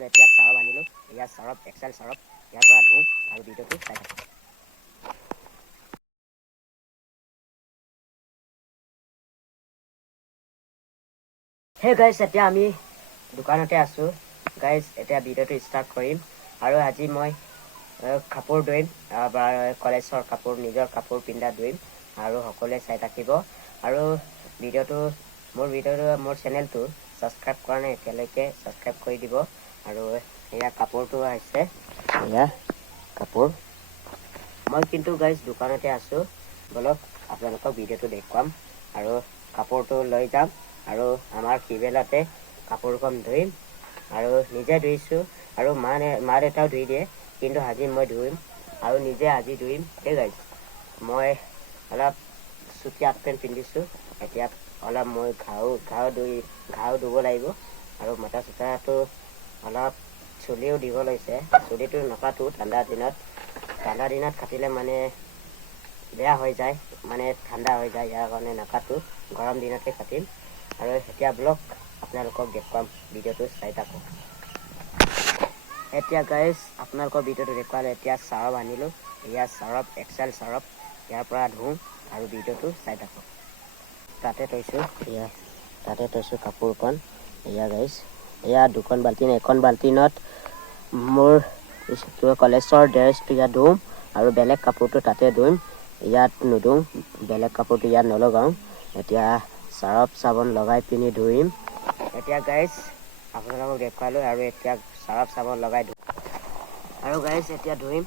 দেখুৱালোঁ এতিয়া চাৰপ আনিলোঁ ইয়াৰ চাৰপ এক্সেল চাৰপ ইয়াৰ পৰা ধুম আৰু ভিডিঅ'টো চাই থাকক হে গাইজ এতিয়া আমি দোকানতে আছোঁ গাইজ এতিয়া ভিডিঅ'টো ষ্টাৰ্ট কৰিম আৰু আজি মই কাপোৰ ধুইম কলেজৰ কাপোৰ নিজৰ কাপোৰ পিন্ধা ধুইম আৰু সকলোৱে চাই থাকিব আৰু ভিডিঅ'টো মোৰ চেনেলটো ছাবস্ক্ৰাইব কৰা নাই এতিয়ালৈকে ছাবস্ক্ৰাইব কৰি দিব আৰু এয়া কাপোৰটো আহিছে এয়া কাপোৰ মই কিন্তু গাইজ দোকানতে আছোঁ বলক আপোনালোকক ভিডিঅ'টো দেখুৱাম আৰু কাপোৰটো লৈ যাম আৰু আমাৰ সিবেলাতে কাপোৰখন ধুইম আৰু নিজে ধুইছোঁ আৰু মা দেউতাও ধুই দিয়ে কিন্তু আজি মই ধুইম আৰু নিজে আজি ধুইম সেই গাইজ মই অলপ চুটি হাফ পেণ্ট পিন্ধিছোঁ এতিয়া অলপ মই ঘাও ধুব লাগিব আৰু মাথা চুটাটো অলপ চুলিও দিব লৈছে চুলিটো নকাটো ঠাণ্ডা দিনত কাটিলে মানে বেয়া হৈ যায় মানে ঠাণ্ডা হৈ যায় ইয়াৰ কাৰণে নকাটো গৰম দিনতে কাটিম আৰু এতিয়া ব্লগ আপোনালোকক দেখুৱাম ভিডিঅ'টো চাই থাকক এতিয়া গাইজ আপোনালোকৰ ভিডিঅ'টো দেখুৱালে এতিয়া চাৰপ আনিলোঁ এয়া চাৰপ এক্সেল চাৰপ ইয়াৰ পৰা ধুম আৰু ভিডিঅ'টো চাই থাকক তাতে থৈছোঁ কাপোৰখন এয়া গাইজ এয়া দুখন বাল্টিন এখন বাল্টিনত মোৰ কলেজৰ ড্ৰেছটো ইয়াত ধুম আৰু বেলেগ কাপোৰটো তাতে ধুম ইয়াত নুধুম বেলেগ কাপোৰটো ইয়াত নলগাওঁ এতিয়া চাৰপ চাবোন লগাই পিনি ধুইম এতিয়া গাইজ আপোনালোকক দেখুৱালোঁ আৰু এতিয়া চাৰপ চাবোন লগাই ধুম আৰু গাইজ এতিয়া ধুইম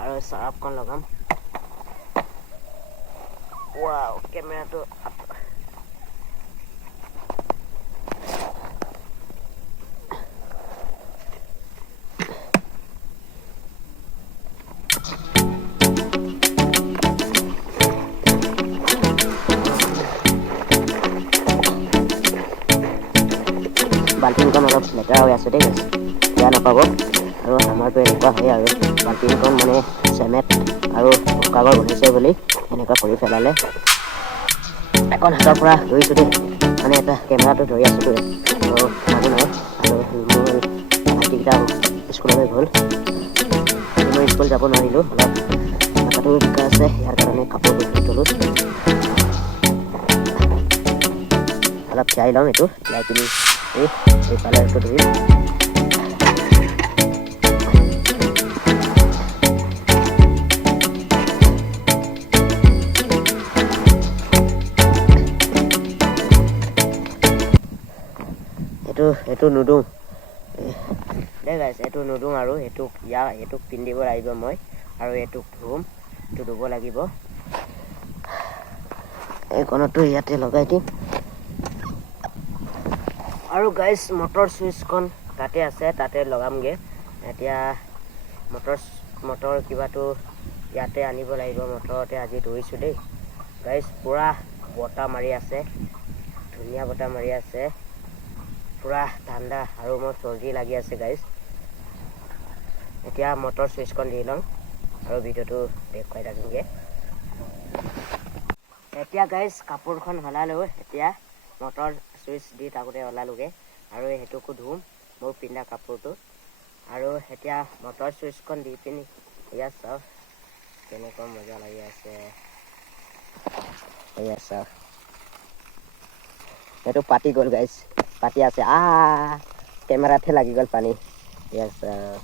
আৰু চাৰপখন লগাম ৱাও কেমেৰাটো বাল্টিংখন অলপ লেতেৰা হৈ আছে দেই বেয়া নাপাব আৰু আমাৰতো এনেকুৱা হয় আৰু বাল্টিংখন মানে চেমেট আৰু কাগজ বনাইছে বুলি এনেকুৱা কৰি পেলালে এখন হাতৰ পৰা ধৰিছোঁ দেই মানে এটা কেমেৰাটো ধৰি আছোঁ আৰু মানুহ নাই আৰু মোৰ ভাইটিকেইটা স্কুললৈ গ'ল মই স্কুল যাব নোৱাৰিলোঁ অলপ মাথাটো বিষাই আছে ইয়াৰ কাৰণে কাপোৰটো ধুই থ'লোঁ অলপ তিয়াই ল'ম এইটো তিয়াই পিনি এই কালাৰটো ধুই এইটো নুধুম দেই গাইজ এইটো নুধুম আৰু এইটোক পিন্ধিব লাগিব মই আৰু এইটোক ধুব লাগিব এইখনতো ইয়াতে লগাই দিম আৰু গাইজ মটৰ চুইচখন তাতে আছে তাতে লগামগৈ এতিয়া মটৰ কিবাটো ইয়াতে আনিব লাগিব মটৰতে আজি ধুইছোঁ দেই গাইজ পূৰা বতাহ মাৰি আছে ধুনীয়া বতাহ মাৰি আছে পূৰা ঠাণ্ডা আৰু মোৰ চৰ্দি লাগি আছে গাইজ এতিয়া মটৰ চুইচখন দি লওঁ আৰু ভিডিঅ'টো দেখুৱাই থাকিমগৈ এতিয়া গাইজ কাপোৰখন সলালোঁ এতিয়া মটৰ চুইচ দি থাকোঁতে ওলালোগৈ আৰু সেইটোকো ধুম মোৰ পিন্ধা কাপোৰটো আৰু এতিয়া মটৰ চুইচখন দি পিনি এয়া চাওক কেনেকুৱা মজা লাগি আছে এয়া চাওক সেইটো পাতি গ'ল গাইজ পাতি আছে কেমেৰাতহে লাগি গ'ল পানী এয়া চাওক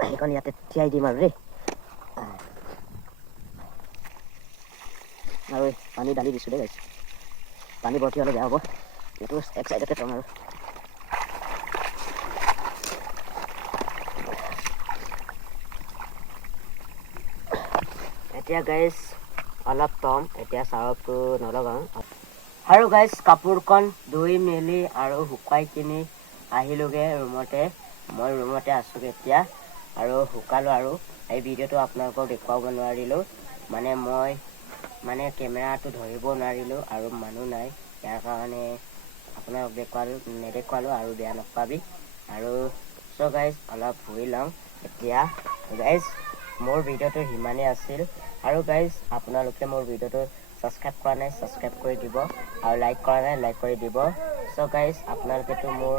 সেইখন ইয়াতে তিয়াই দিম আৰু দেই আৰু পানী ঢালি দিছোঁ দেই গাইজ পানী ভৰ্তি হ'লে বেয়া হ'ব এইটো এক চাইডতে থ'ম আৰু এতিয়া গাইজ অলপ থ'ম এতিয়া চাৰপটো নলগাওঁ আৰু গাইজ কাপোৰখন ধুই মেলি আৰু শুকাই কিনি আহিলোগৈ ৰুমতে মই ৰুমতে আছোগৈ এতিয়া আৰু শুকালোঁ আৰু এই ভিডিঅ'টো আপোনালোকক দেখুৱাব নোৱাৰিলোঁ মানে কেমেৰাটো ধৰিব নোৱাৰিলোঁ আৰু মানুহ নাই ইয়াৰ কাৰণে আপোনালোক নেদেখুৱালোঁ আৰু বেয়া নাপাবি আৰু চ' গাইজ অলপ শুই লওঁ এতিয়া গাইজ মোৰ ভিডিঅ'টো সিমানেই আছিল আৰু গাইজ আপোনালোকে মোৰ ভিডিঅ'টো সাবস্ক্ৰাইব কৰা নাই সাবস্ক্ৰাইব কৰি দিব আৰু লাইক কৰা নাই লাইক কৰি দিব সো গাইজ আপোনালোকেতো মোৰ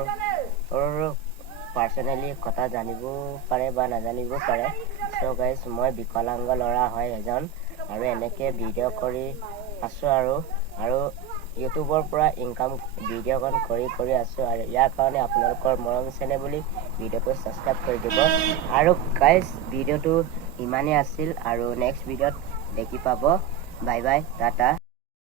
পাৰ্সোনেলি কথা জানিব পাৰে বা নাজানিব পাৰে সো গাইজ মই বিকলাংগ ল'ৰা হয় এজন আৰু এনেকৈ ভিডিঅ' কৰি আছোঁ আৰু ইউটিউবৰ পৰা ইনকাম ভিডিঅ'খন কৰি আছোঁ আৰু ইয়াৰ কাৰণে আপোনালোকৰ মৰম চেনে বুলি ভিডিঅ'টো সাবস্ক্ৰাইব কৰি দিব আৰু গাইজ ভিডিঅ'টো ইমানেই আছিল আৰু নেক্সট ভিডিঅ'ত দেখি পাব বাই বাই টাটা